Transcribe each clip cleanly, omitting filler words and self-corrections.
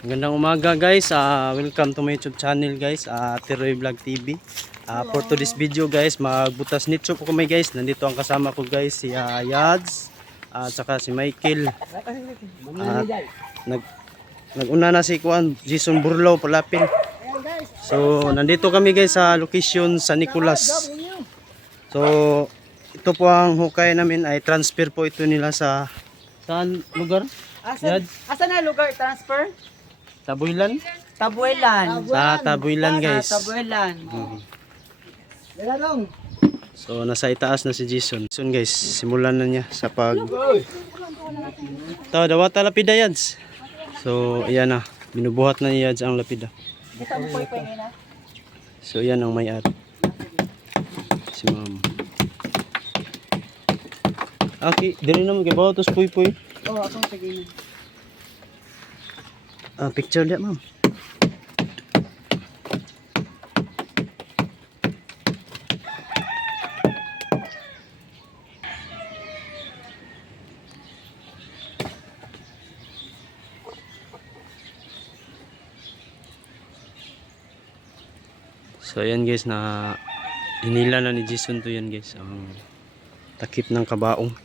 Magandang umaga guys, welcome to my YouTube channel guys, Tiroy Vlog TV. For today's video guys, magbutas nitso po kami guys. Nandito ang kasama ko guys, si Yads at saka si Michael. At naguna na si Kuan, Jason Burlaw palapin. So nandito kami guys sa location sa Nicolas. So ito po ang hukay namin, ay transfer po ito nila sa saan lugar? Asa na lugar transfer? Tabuilan? Tabuelan. Sa Tabuilan guys. Tabuelan. So nasa itaas na si Jason. Jason guys, simulan na niya sa pag dawata lapida Yads. So ayan na, binubuhat na ni Yads ang lapida. So ayan ang may-ari. Si ma'am. Okay, dili naman kay bawo tos puy-puy. Oh, akong sige. Picture dia ma'am. So ayan guys, na hinila na ni Jason to yan guys, ang takip ng kabaong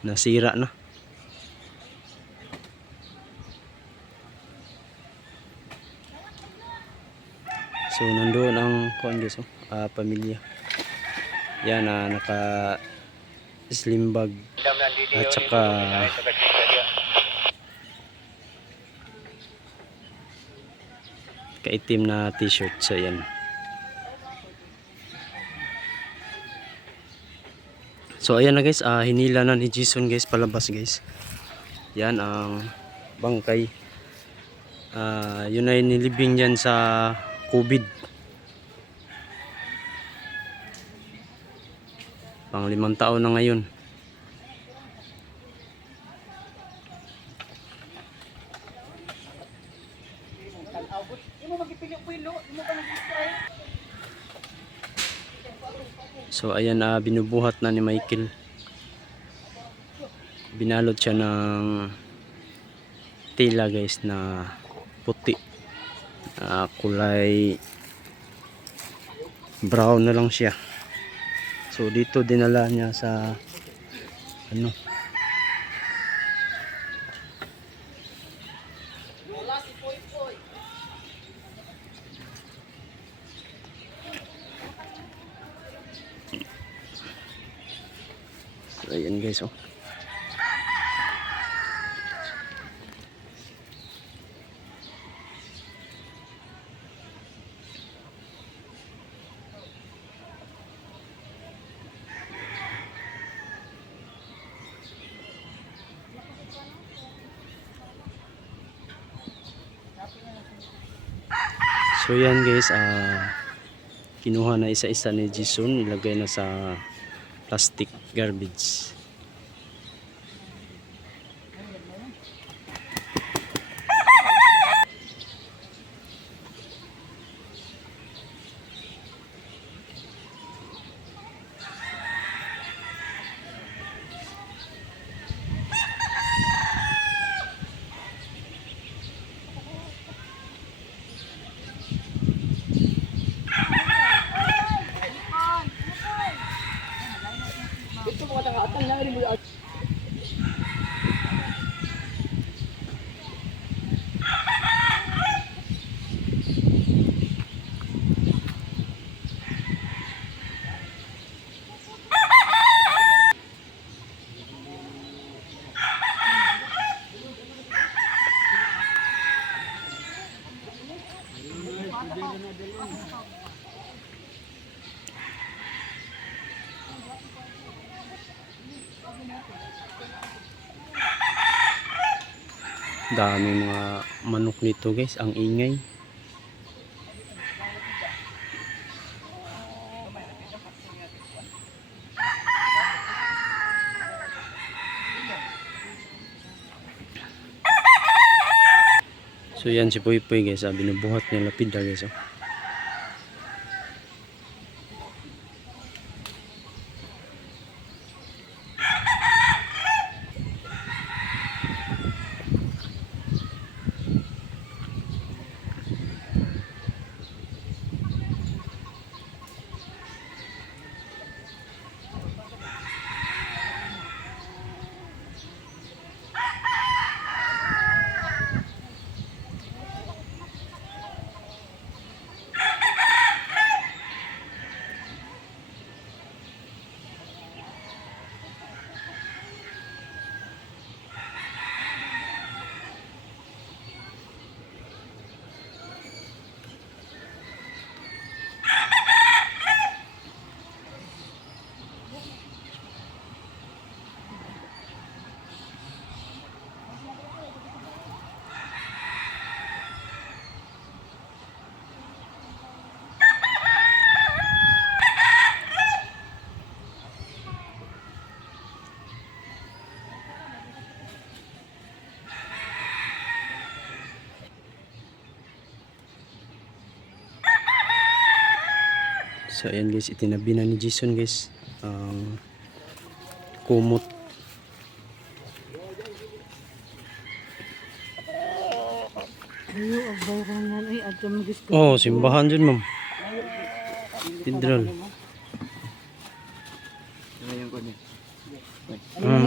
nasira na. So nandoon ang kuan guys, pamilya. Yan na naka slim bag at saka kaitim na t-shirt. So yan. So ayan na guys, hinila na ni Jason guys palabas guys. Yan ang bangkay. Yun ay nilibing yan sa COVID. Pang 5 taon na ngayon. So ayan, binubuhat na ni Michael. Binalot siya ng tela guys na puti. Kulay brown na lang siya. So dito dinala niya sa ano, so ayan guys, oh. So yan guys, kinuha na isa-isa ni Jason, ilagay na sa plastic garbage. Dami mga manok nito guys, ang ingay. So yan si Puy Puy guys, binubuhat niya lapida guys, oh. So ayan guys, itinabi na ni Jason guys ang kumot. Ayo, ang bayrangan. Ay, adto mo gusto. Oh, simbahan dyan ma'am. Cathedral.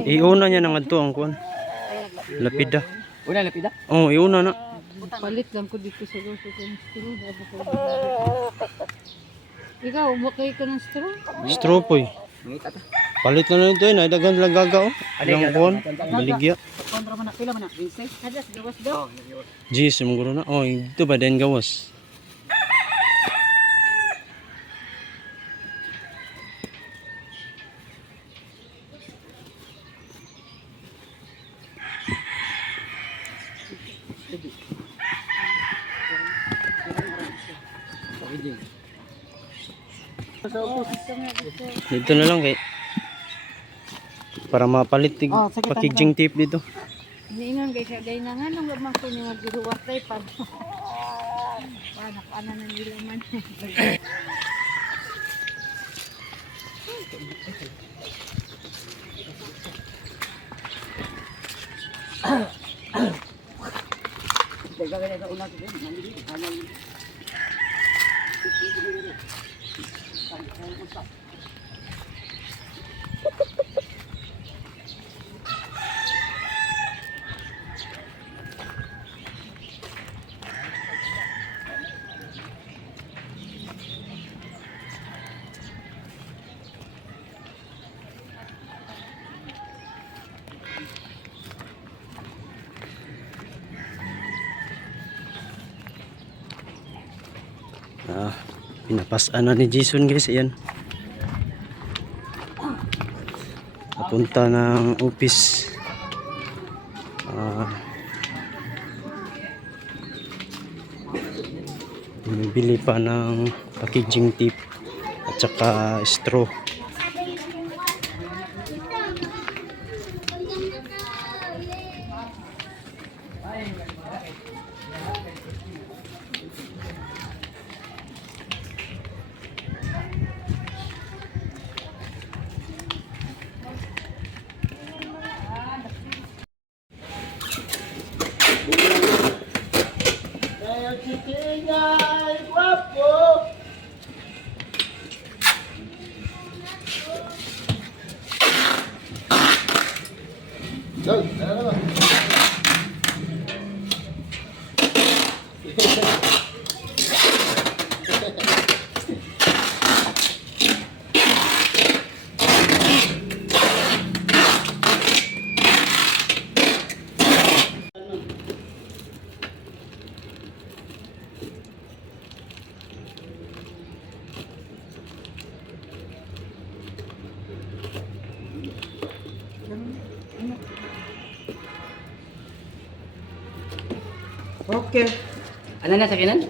Iuna niya nang adto ang kuan. Lapida. Una, lapida? Oh, iuna na. Palit lang ko dito sa gusto ko ng straw. Ikaw, umakay ka ng straw? Stropoy. Palit na lang ito eh. Naidagan lang gaga oh. Ilang kuan. Baligya. Kontra mo na. Pila mo na? 20? Hadas, gawas daw. Jeez, siguro na. Oh, ito ba din gawas? Dito na lang kay para mapalit tig Oh, sige, packaging tape dito. Niingon kay siya gay na nga nung gamang ko ni magduhuwat tay pa. Paano ana na nila man. Pinapasan na ni Jason guys, ayan. Papunta ng office. Bili pa ng packaging tape at saka straw. Okay. Ano na sa kinan?